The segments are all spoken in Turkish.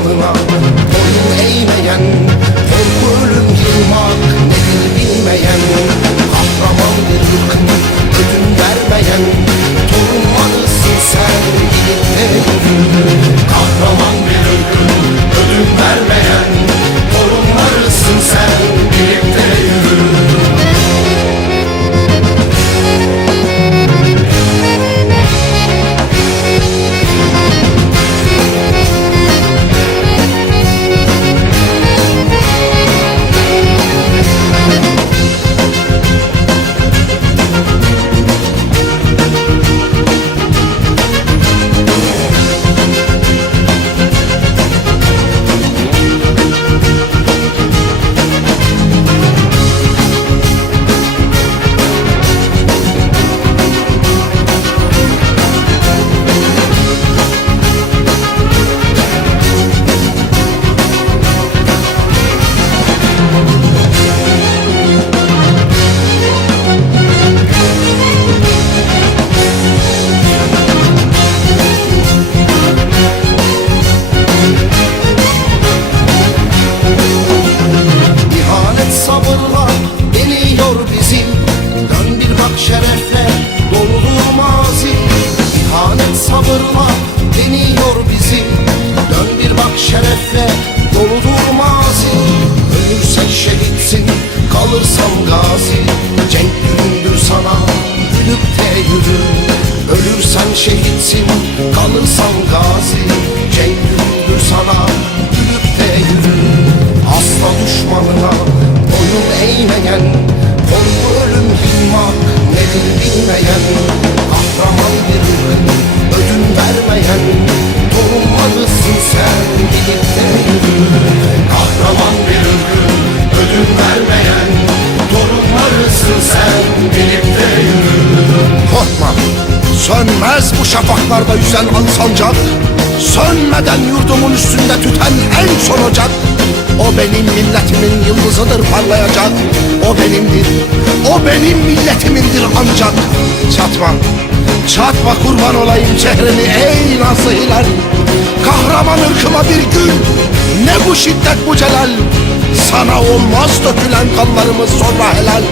namına Boyun eğmeyen korku ölüm yılmak kalırsam gazi Cenk günündür sana gülüp de yürü. Ölürsen şehitsin kalırsan gazi Cenk günündür sana gülüp de yürü. Asla düşmanına boyun eğmeyen Korku ölüm bilmak nedir bilmeyen Kahraman bir ırkın ödün vermeyen Torunmalısın sen gidip de yürü sönmez bu şafaklarda yüzen al sancak Sönmeden yurdumun üstünde tüten en son ocak O benim milletimin yıldızıdır parlayacak O benimdir, o benim milletimindir ancak Çatma, çatma kurban olayım çehreni ey nazlı hilal. Kahraman ırkıma bir gül, ne bu şiddet bu celal. Sana olmaz dökülen kanlarımız sonra helal.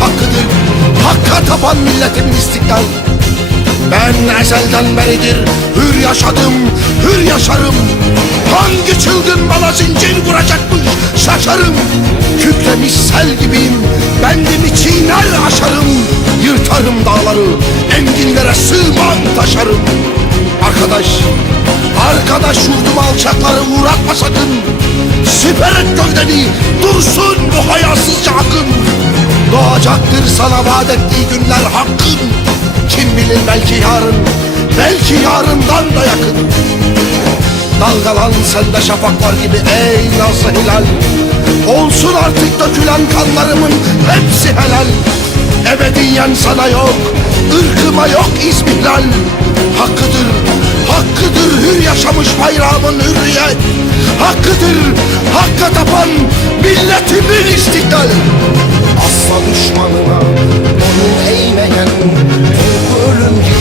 Hakkıdır, hakka tapan milletimin istiklal ben ezelden beridir hür yaşadım, hür yaşarım. Hangi çılgın bana zincir vuracakmış şaşarım. Kükremiş sel gibiyim, bendimi çiğner aşarım. Yırtarım dağları, enginlere sığmam taşarım. Arkadaş, arkadaş yurduma alçakları uğratma sakın. Siper et gövdeni, dursun bu hayasızca akın Doğacaktır sana vaat ettiği günler hakkın. Kim bilir belki yarın Belki yarından da yakın. Dalgalan sende şafaklar gibi ey nazlı hilal. Olsun artık dökülen kanlarımın hepsi helal. Ebediyen sana yok ırkıma yok izmihlal Hakkıdır, hakkıdır hür yaşamış bayrağımın hürriyet Hakkıdır, hakka tapan milletimin istiklal Varsa düşmanına Onu eğmeyen Ey ölüm